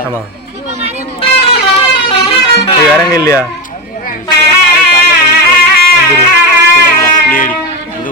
ஆமாம் எங்கே இல்லையா? புளியடி அது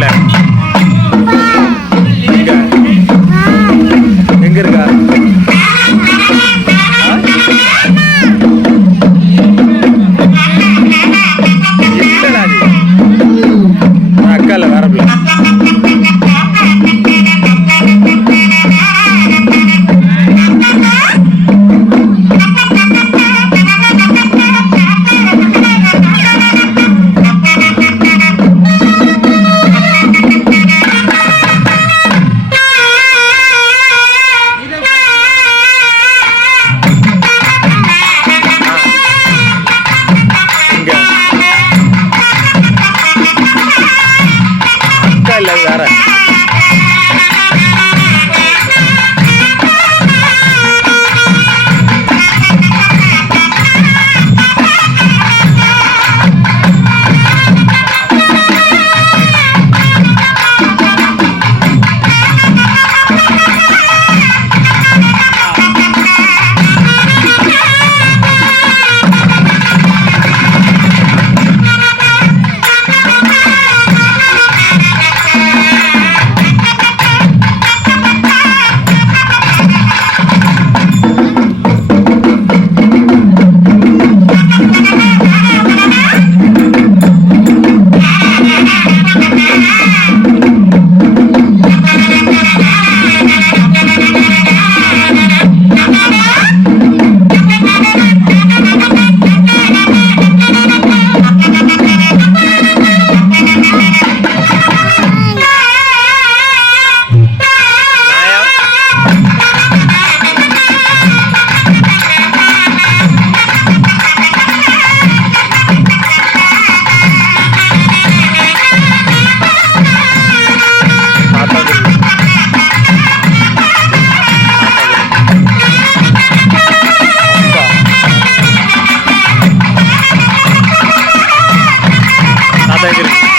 ল্যাব da igreja.